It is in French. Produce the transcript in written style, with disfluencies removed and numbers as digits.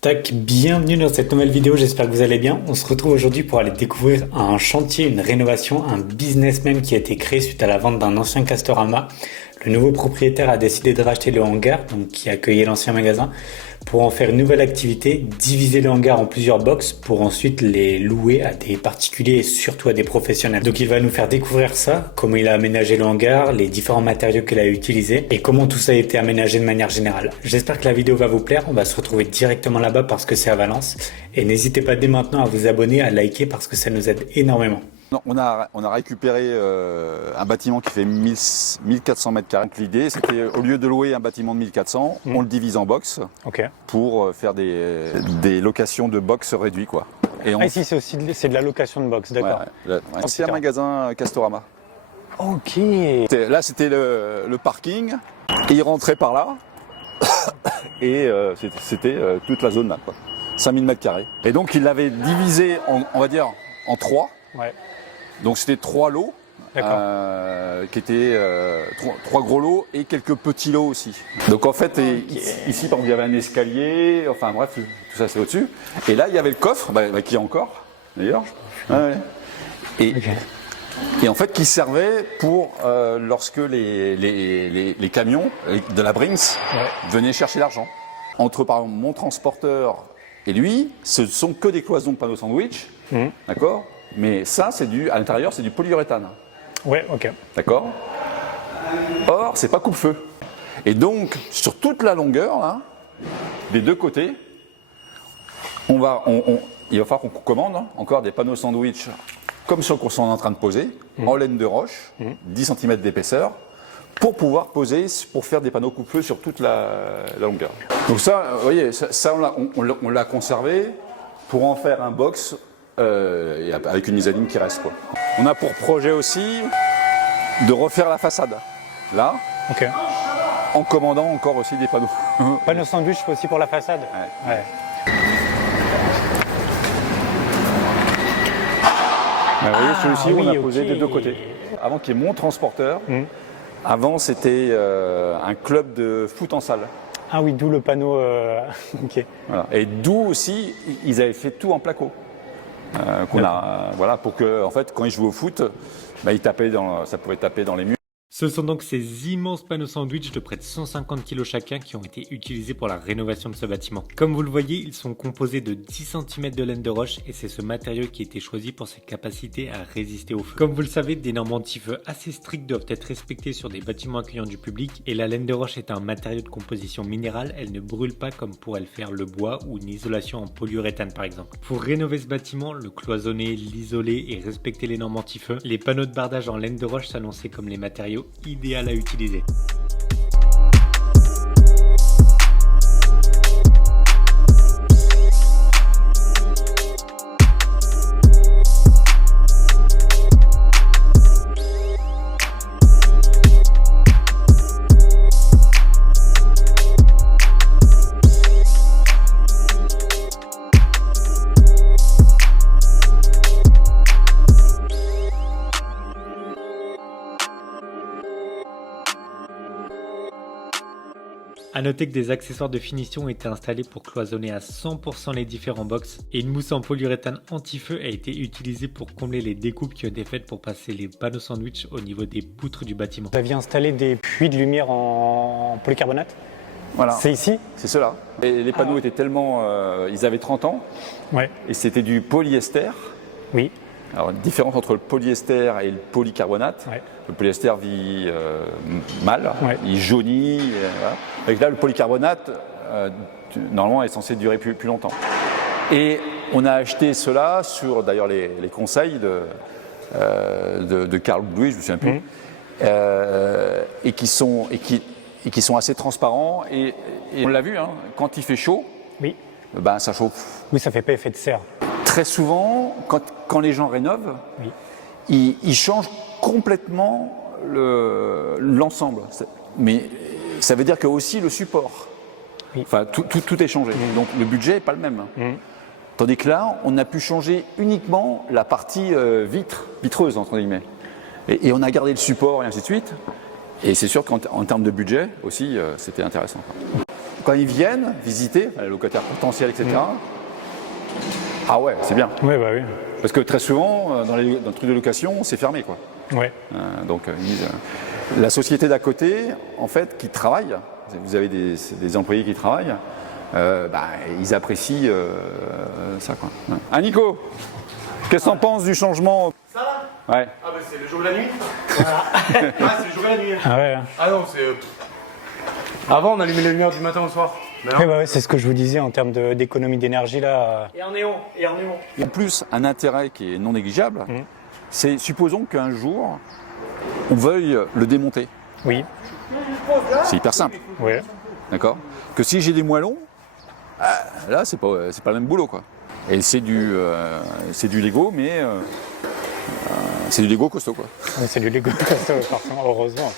Tac, bienvenue dans cette nouvelle vidéo, j'espère que vous allez bien. On se retrouve aujourd'hui pour aller découvrir un chantier, une rénovation, un business même qui a été créé suite à la vente d'un ancien Castorama. Le nouveau propriétaire a décidé de racheter le hangar, donc qui accueillait l'ancien magasin, pour en faire une nouvelle activité, diviser le hangar en plusieurs box pour ensuite les louer à des particuliers et surtout à des professionnels. Donc il va nous faire découvrir ça, comment il a aménagé le hangar, les différents matériaux qu'il a utilisés et comment tout ça a été aménagé de manière générale. J'espère que la vidéo va vous plaire, on va se retrouver directement là-bas parce que c'est à Valence. Et n'hésitez pas dès maintenant à vous abonner, à liker parce que ça nous aide énormément. On a récupéré un bâtiment qui fait 1400 mètres carrés. L'idée, c'était au lieu de louer un bâtiment de 1400, on le divise en box pour faire des locations de box réduits, quoi. Et ici, c'est de la location de box, d'accord. C'est un magasin Castorama. Ok. Là, c'était le parking. Et il rentrait par là. Et c'était toute la zone là, quoi. 5000 mètres carrés. Et donc, il l'avait divisé, on va dire, en trois. Ouais. Donc c'était 3 lots, qui étaient 3 gros lots et quelques petits lots aussi. Donc en fait, ici par exemple, il y avait un escalier, enfin bref, tout ça c'est au-dessus. Et là, il y avait le coffre, qui est encore d'ailleurs. Et en fait, qui servait pour lorsque les camions de la Brinks venaient chercher l'argent. Entre par exemple mon transporteur et lui, ce sont que des cloisons de panneaux sandwich, d'accord ? Mais ça, à l'intérieur, c'est du polyuréthane. Ouais, ok. D'accord ? Or, c'est pas coupe-feu. Et donc, sur toute la longueur, là, des deux côtés, il va falloir qu'on commande encore des panneaux sandwich, comme ceux qu'on est en train de poser, en laine de roche, 10 cm d'épaisseur, pour pouvoir poser, pour faire des panneaux coupe-feu sur toute la longueur. Donc ça, vous voyez, ça on l'a conservé pour en faire un box. Avec une mezzanine qui reste, quoi. On a pour projet aussi de refaire la façade, là, en commandant encore aussi des panneaux. Panneaux sandwich aussi pour la façade. Ouais. Vous voyez, celui-ci, on a posé des deux côtés. Avant qu'il y ait mon transporteur, avant c'était un club de foot en salle. Ah oui, d'où le panneau. Voilà. Et d'où aussi, ils avaient fait tout en placo. Pour que, en fait, quand ils jouaient au foot, ça pouvait taper dans les murs. Ce sont donc ces immenses panneaux sandwich de près de 150 kg chacun qui ont été utilisés pour la rénovation de ce bâtiment. Comme vous le voyez, ils sont composés de 10 cm de laine de roche et c'est ce matériau qui a été choisi pour ses capacités à résister au feu. Comme vous le savez, des normes anti-feu assez strictes doivent être respectées sur des bâtiments accueillants du public et la laine de roche est un matériau de composition minérale, elle ne brûle pas comme pourrait le faire le bois ou une isolation en polyuréthane par exemple. Pour rénover ce bâtiment, le cloisonner, l'isoler et respecter les normes anti-feu, les panneaux de bardage en laine de roche s'annonçaient comme les matériaux idéal à utiliser. A noter que des accessoires de finition ont été installés pour cloisonner à 100% les différents box et une mousse en polyuréthane anti-feu a été utilisée pour combler les découpes qui ont été faites pour passer les panneaux sandwich au niveau des poutres du bâtiment. Vous aviez installé des puits de lumière en polycarbonate ? Voilà. C'est ici ? C'est cela. Et les panneaux étaient tellement... ils avaient 30 ans. Et c'était du polyester. Oui. Alors, différence entre le polyester et le polycarbonate. Le polyester vit mal, il jaunit. Voilà. Et là, le polycarbonate, normalement, est censé durer plus longtemps. Et on a acheté cela sur, d'ailleurs, les conseils de Carl Louis, je me souviens plus, et qui sont assez transparents. Et on l'a vu, quand il fait chaud, ça chauffe. Oui, ça fait pas effet de serre. Très souvent, quand les gens rénovent, ils changent complètement l'ensemble. Mais ça veut dire que aussi le support. Enfin, tout est changé. Donc le budget n'est pas le même. Tandis que là, on a pu changer uniquement la partie vitreuse, entre guillemets. Et on a gardé le support et ainsi de suite. Et c'est sûr qu'en termes de budget aussi, c'était intéressant. quand ils viennent visiter, les locataires potentiels, etc. Ah ouais, c'est bien. Ouais, bah oui. Parce que très souvent, dans le truc de location, c'est fermé, quoi. Ouais. Donc, ils disent, la société d'à côté, en fait, qui travaille, vous avez des employés qui travaillent, ils apprécient ça, quoi. Ah, Nico, qu'est-ce que t'en penses du changement? Ça va? Ouais. Ah bah c'est le jour et la nuit. Ah c'est le jour et la nuit. Ah ouais. Ah non c'est... Avant on allumait les lumières du matin au soir. Mais Ouais, bah ouais, c'est ce que je vous disais en termes d'économie d'énergie là. Et en néon, et en néon. En plus, un intérêt qui est non négligeable, c'est supposons qu'un jour, on veuille le démonter. Oui. C'est hyper simple, Ouais. d'accord? Que si j'ai des moellons, là, c'est pas le même boulot, quoi. Et c'est du Lego, mais c'est du Lego costaud, quoi. C'est du Lego, forcément, heureusement.